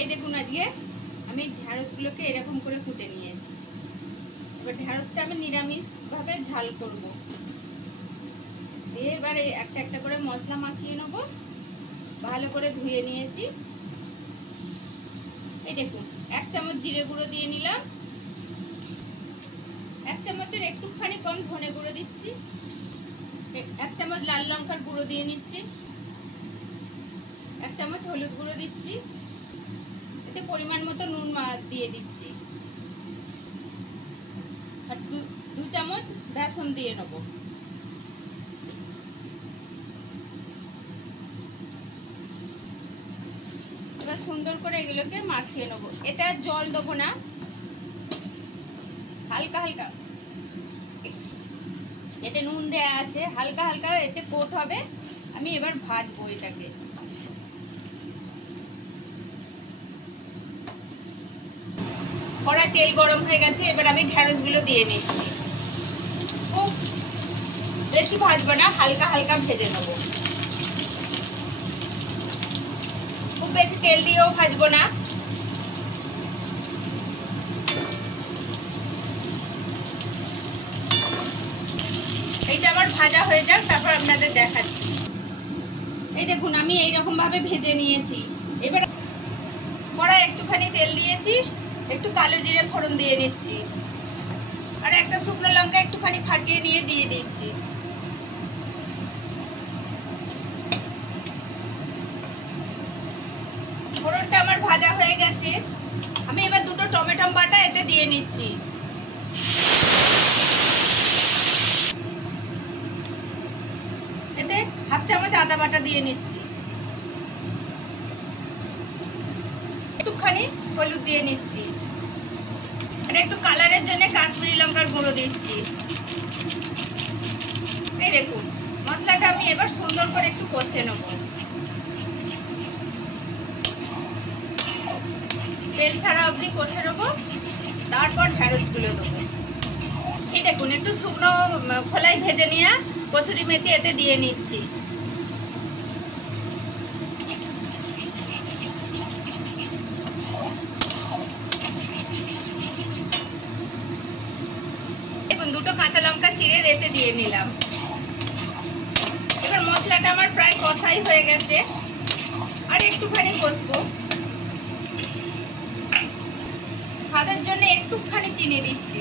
এই দেখুন আজকে আমি ঢ্যাঁড়সগুলোকে এরকম করে কুটে নিয়েছি। এবার ঢ্যাঁড়সটা আমি নিরামিষভাবে ঝাল করব। দিয়ে এবারে একটা একটা করে মশলা মাখিয়ে নেব। ভালো করে ধুয়ে নিয়েছি। এই দেখুন 1 চামচ জিরে গুঁড়ো দিয়ে নিলাম। 1 চামচের একটুখানি কম ধনে গুঁড়ো দিচ্ছি। 1 চামচ লাল লঙ্কার গুঁড়ো দিয়ে নিচ্ছি। 1 চামচ হলুদ গুঁড়ো দিচ্ছি। এতে পরিমাণ মতো নুন দিয়ে দিচ্ছি। আর 2 চামচ বেসন দিয়ে নেব। এবার সুন্দর করে এগুলোকে মাখিয়ে নেব। এতে আর জল দেবো না, হালকা হালকা, এতে নুন দেয়া আছে, হালকা হালকা এতে কোট হবে। আমি এবার ভাজবো এটাকে। কড়াই তেল গরম হয়ে গেছে। এবার আমি ঢ্যাঁড়সগুলো দিয়ে নিচ্ছি। খুব বেশি ভাজবো না, হালকা হালকা ভেজে নেবো। খুব বেশি তেল দিয়েও ভাজবো না। এইটা আমার ভাজা হয়ে যাক, তারপর আপনাদের দেখাচ্ছি। এই দেখুন আমি এইরকম ভাবে ভেজে নিয়েছি। এবার কড়াই একটুখানি তেল দিয়েছি, একটু কালো জিরে ফোড়ন দিয়ে নিচ্ছি। আর একটা শুকনো লঙ্কা একটুখানি ফাটিয়ে নিয়ে দিয়ে দিচ্ছি। ফোড়নটা আমার ভাজা হয়ে গেছে। আমি এবার 2টো টমেটো বাটা এতে দিয়ে নিচ্ছি। এতে 1/2 চামচ আদা বাটা দিয়ে নিচ্ছি। একটুখানি হলুদ দিয়ে নিচ্ছি। আর একটু কালারের জন্য কাশ্মীরি লঙ্কার গুঁড়ো দিচ্ছি। এই দেখুন মশলাটা আমি এবার সুন্দর করে একটু কষে নেব। তেল ছাড়া অবধি কষে নেবো, তারপর ঢ্যাঁড়সগুলো দেবো। এই দেখুন একটু শুকনো খোলাই ভেজে নিয়ে কসুরি মেথি এতে দিয়ে নিচ্ছি। দেখুন 2টো কাঁচা লঙ্কা চিড়ে এতে দিয়ে নিলাম। এবার মশলাটা আমার প্রায় কষাই হয়ে গেছে, আর একটুখানি কষবো। স্বাদের জন্য একটুখানি চিনি দিচ্ছি।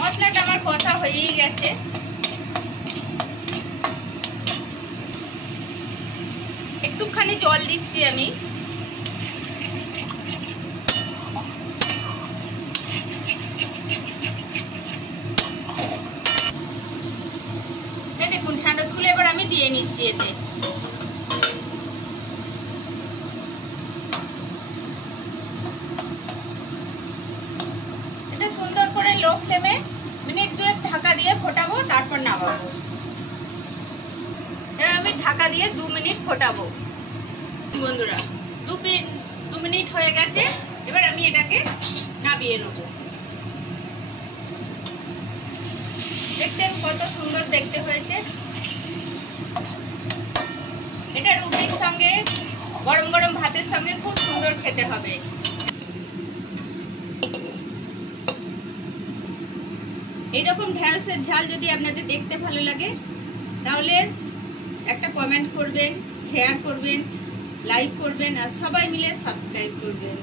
মশলাটা আমার কষা হয়েই গেছে। একটুখানি জল দিচ্ছি আমি। দেখুন ঢ্যাঁড়সগুলো এবার আমি দিয়ে নিচ্ছি এতে। এটা সুন্দর করে লো ফ্লেমে মিনিট 2 ঢাকা দিয়ে ফোটাবো, তারপর নামাবো। এবার আমি ঢাকা দিয়ে 2 মিনিট ফোটাবো। বন্ধুরা 2 মিনিট হয়ে গেছে। এবার আমি এটাকে নামিয়ে নেবো। দেখছেন কত সুন্দর দেখতে হয়েছে। এটা রুটির সঙ্গে, গরম গরম ভাতের সঙ্গে খুব সুন্দর খেতে হবে। এইরকম ঢ্যাঁড়সের ঝাল যদি আপনাদের দেখতে ভালো লাগে, তাহলে একটা কমেন্ট করবেন, শেয়ার করবেন, লাইক করবেন, আর সবাই মিলে সাবস্ক্রাইব করবেন।